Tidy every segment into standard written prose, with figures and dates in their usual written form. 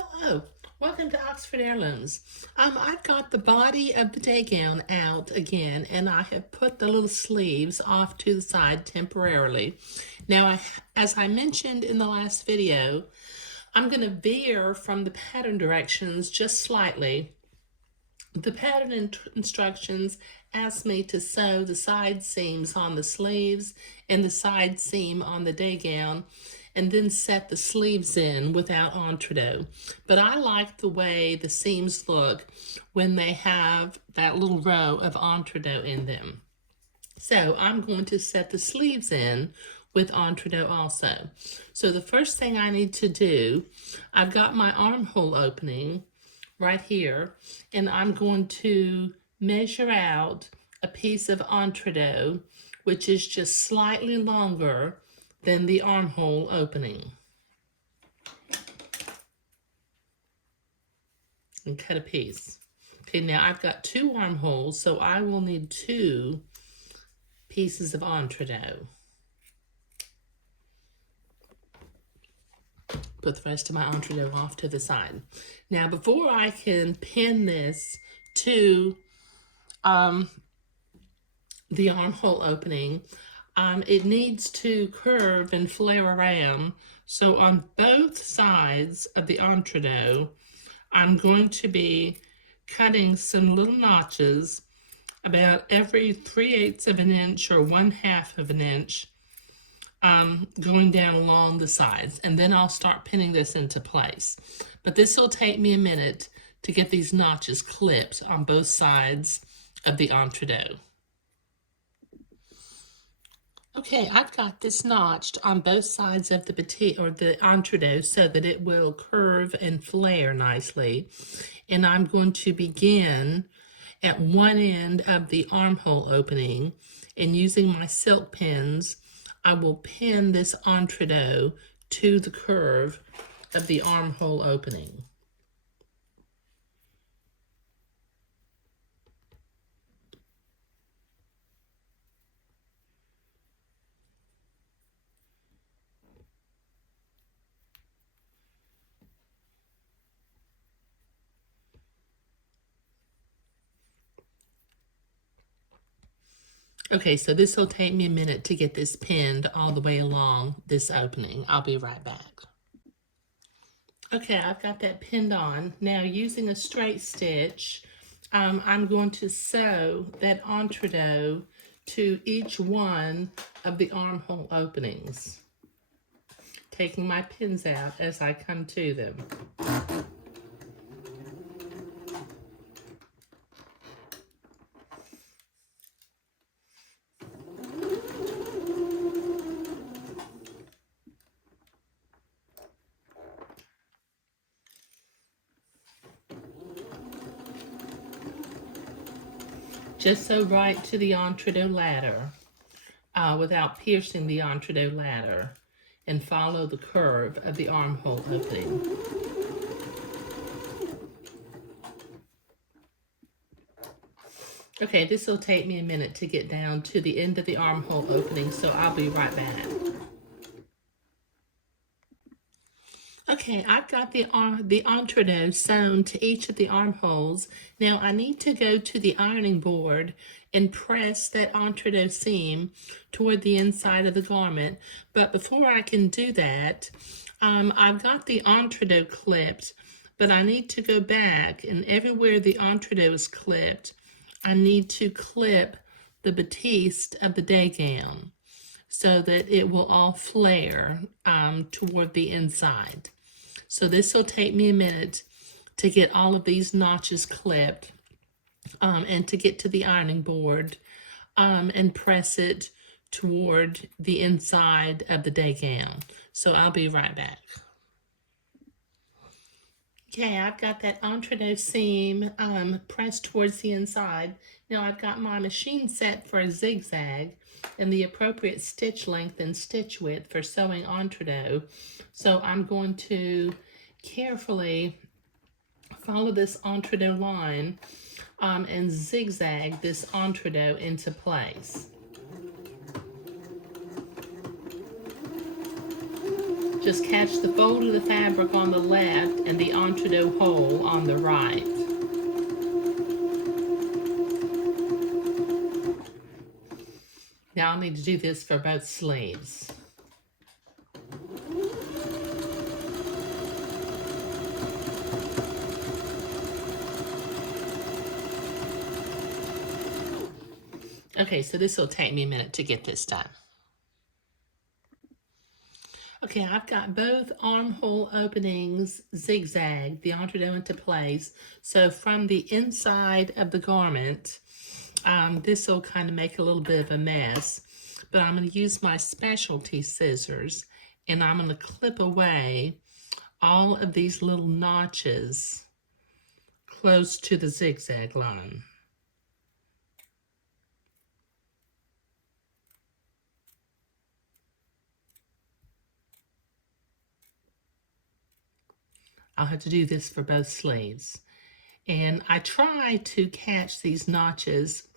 Hello, welcome to Oxford Heirlooms. I've got the body of the day gown out again, and I have put the little sleeves off to the side temporarily. Now, as I mentioned in the last video, I'm going to veer from the pattern directions just slightly. The pattern instructions ask me to sew the side seams on the sleeves and the side seam on the day gown, and then set the sleeves in without entree. But I like the way the seams look when they have that little row of entree in them. So I'm going to set the sleeves in with entree also. So the first thing I need to do, I've got my armhole opening right here, and I'm going to measure out a piece of entree, which is just slightly longer than the armhole opening. And cut a piece. Okay, now I've got two armholes, so I will need 2 pieces of entree. Put the rest of my entree off to the side. Now, before I can pin this to the armhole opening, it needs to curve and flare around. So on both sides of the entree, I'm going to be cutting some little notches about every 3/8 of an inch or 1/2 of an inch, going down along the sides, and then I'll start pinning this into place. But this will take me a minute to get these notches clipped on both sides of the entree. Okay, I've got this notched on both sides of the petite or the entree so that it will curve and flare nicely. And I'm going to begin at one end of the armhole opening, and using my silk pins, I will pin this entree to the curve of the armhole opening. Okay, so this will take me a minute to get this pinned all the way along this opening. I'll be right back. Okay, I've got that pinned on. Now, using a straight stitch, I'm going to sew that entree to each one of the armhole openings, taking my pins out as I come to them. Just sew right to the entree ladder without piercing the entree ladder, and follow the curve of the armhole opening. Okay, this will take me a minute to get down to the end of the armhole opening, so I'll be right back. Okay, I've got the entree sewn to each of the armholes. Now I need to go to the ironing board and press that entree seam toward the inside of the garment. But before I can do that, I've got the entree clipped, but I need to go back, and everywhere the entree is clipped, I need to clip the batiste of the day gown so that it will all flare toward the inside. So this will take me a minute to get all of these notches clipped and to get to the ironing board and press it toward the inside of the day gown. So I'll be right back. Okay, I've got that entree seam pressed towards the inside. Now I've got my machine set for a zigzag and the appropriate stitch length and stitch width for sewing entree. So I'm going to carefully follow this entree line and zigzag this entree into place. Just catch the fold of the fabric on the left and the entredeux hole on the right. Now I'll need to do this for both sleeves. Okay, so this will take me a minute to get this done. Okay, I've got both armhole openings zigzag, the entredeux into place. So from the inside of the garment, this will kind of make a little bit of a mess, but I'm going to use my specialty scissors and I'm going to clip away all of these little notches close to the zigzag line. I'll have to do this for both sleeves. And I try to catch these notches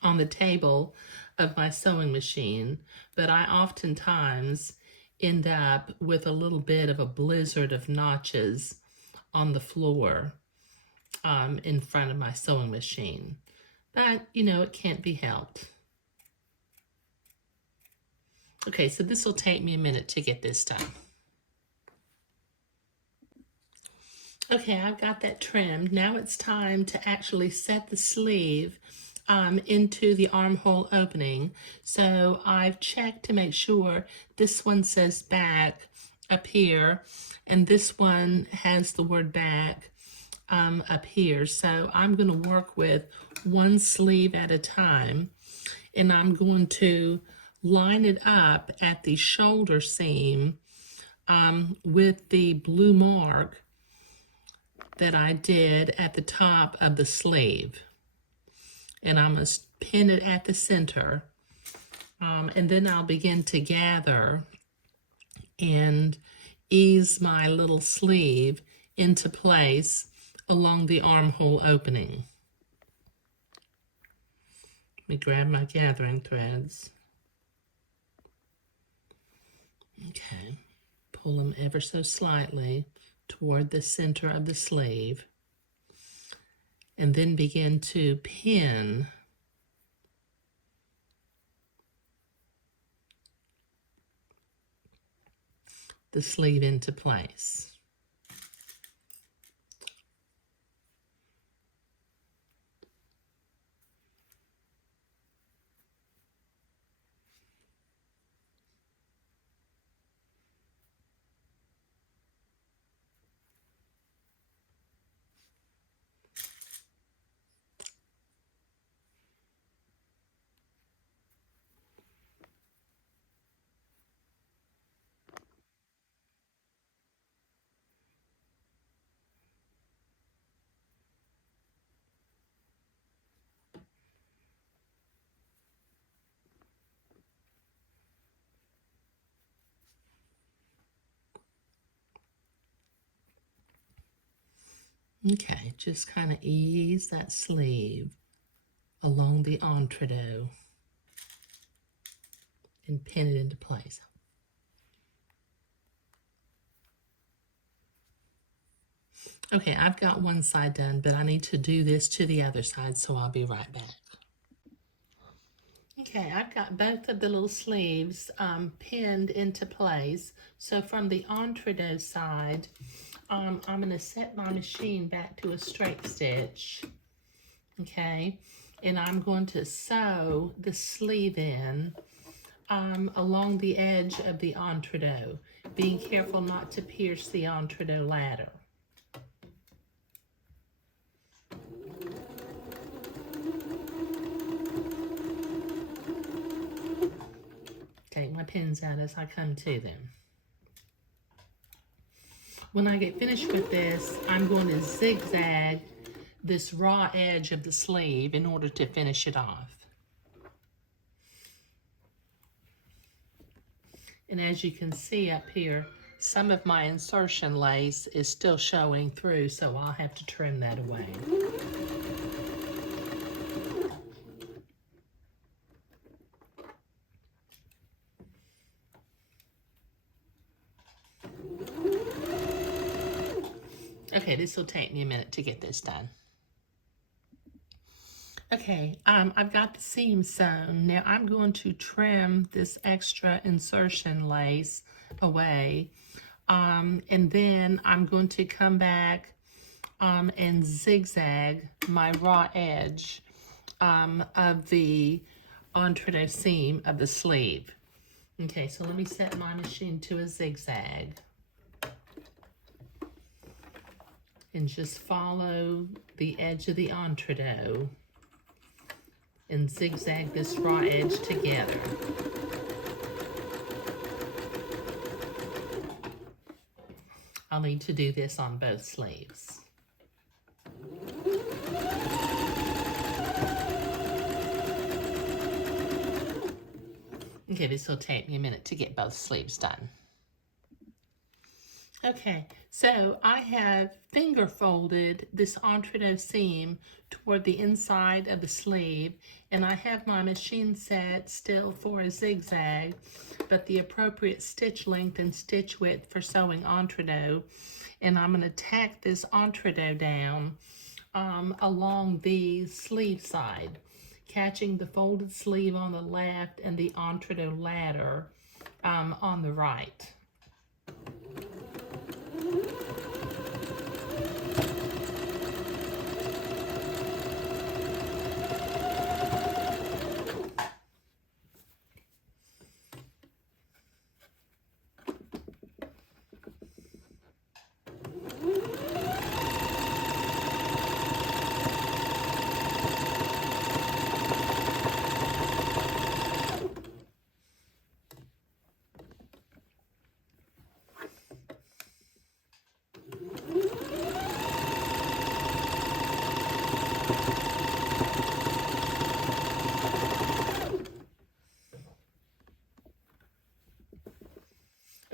on the table of my sewing machine, but I oftentimes end up with a little bit of a blizzard of notches on the floor in front of my sewing machine. But, you know, it can't be helped. Okay, so this will take me a minute to get this done. Okay, I've got that trimmed. Now it's time to actually set the sleeve into the armhole opening. So I've checked to make sure this one says back up here, and this one has the word back up here. So I'm going to work with one sleeve at a time, and I'm going to line it up at the shoulder seam with the blue mark that I did at the top of the sleeve. And I'm going to pin it at the center. And then I'll begin to gather and ease my little sleeve into place along the armhole opening. Let me grab my gathering threads. Okay, pull them ever so slightly toward the center of the sleeve, and then begin to pin the sleeve into place. Okay, just kind of ease that sleeve along the entredeux and pin it into place. Okay, I've got one side done, but I need to do this to the other side, so I'll be right back. Okay, I've got both of the little sleeves pinned into place. So from the entredeux side, I'm going to set my machine back to a straight stitch, okay, and I'm going to sew the sleeve in along the edge of the entredeux, being careful not to pierce the entredeux ladder. Take my pins out as I come to them. When I get finished with this, I'm going to zigzag this raw edge of the sleeve in order to finish it off. And as you can see up here, some of my insertion lace is still showing through, so I'll have to trim that away. Okay, this will take me a minute to get this done. Okay, I've got the seam sewn. Now I'm going to trim this extra insertion lace away. And then I'm going to come back and zigzag my raw edge of the entree seam of the sleeve. Okay, so let me set my machine to a zigzag. And just follow the edge of the entree and zigzag this raw edge together. I'll need to do this on both sleeves. Okay, this will take me a minute to get both sleeves done. Okay, so I have finger folded this entree seam toward the inside of the sleeve, and I have my machine set still for a zigzag, but the appropriate stitch length and stitch width for sewing entree, and I'm going to tack this entree down along the sleeve side, catching the folded sleeve on the left and the entree ladder on the right.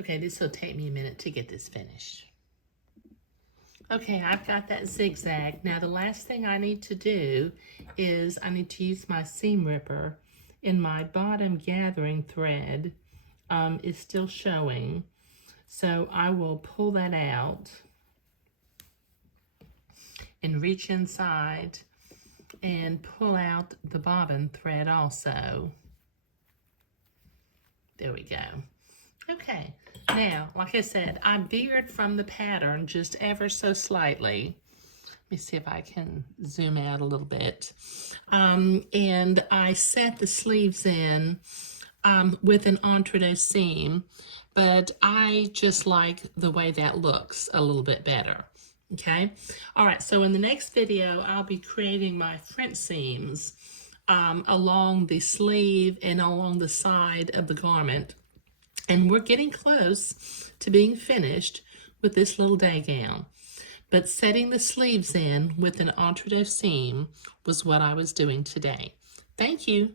Okay, this will take me a minute to get this finished. Okay, I've got that zigzag. Now the last thing I need to do is I need to use my seam ripper, and my bottom gathering thread is still showing. So I will pull that out and reach inside and pull out the bobbin thread also. There we go. Okay, now, like I said, I veered from the pattern just ever so slightly. Let me see if I can zoom out a little bit. And I set the sleeves in with an entree seam, but I just like the way that looks a little bit better. Okay, all right, so in the next video, I'll be creating my French seams along the sleeve and along the side of the garment. And we're getting close to being finished with this little day gown. But setting the sleeves in with an entree seam was what I was doing today. Thank you.